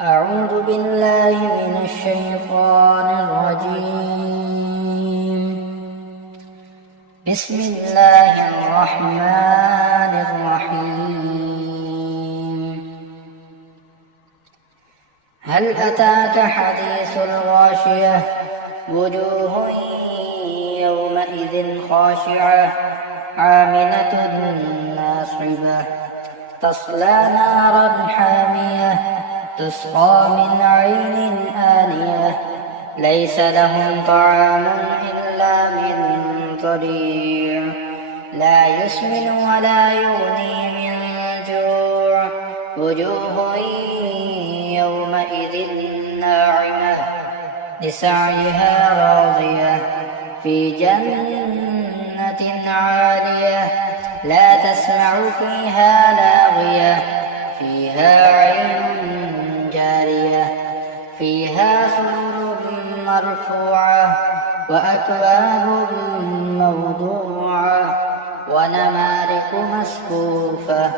أعوذ بالله من الشيطان الرجيم. بسم الله الرحمن الرحيم. هل أتاك حديث الغاشية؟ وجوه يومئذ خاشعة عاملة ناصبة تصلى نارا حامية تسقى من عين آنية ليس لهم طعام إلا من ضريع لا يسمن ولا يغني من جوع وجوه يومئذ ناعمة لسعيها راضية في جنة عالية لا تسمع فيها لاغية فيها عين جارية فيها سرر مرفوعة وأكواب موضوعة ونمارق مصفوفة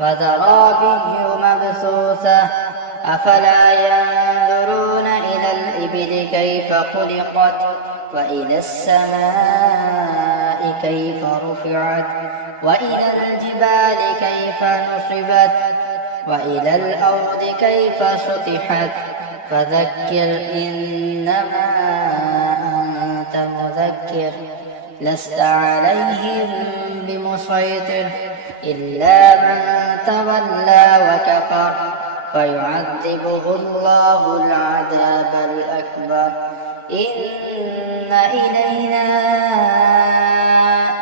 وزرابي مبثوثة أفلا ينظرون إلى الإبل كيف خلقت وإلى السماء كيف رفعت وإلى الجبال كيف نصبت وإلى الأرض كيف سطحت فذكر إنما أنت مذكر لست عليهم بمسيطر إلا من تولى وكفر فيعذبه الله العذاب الأكبر إن إلينا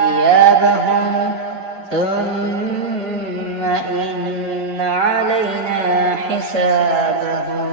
إيابهم ثم إن علينا حسابهم.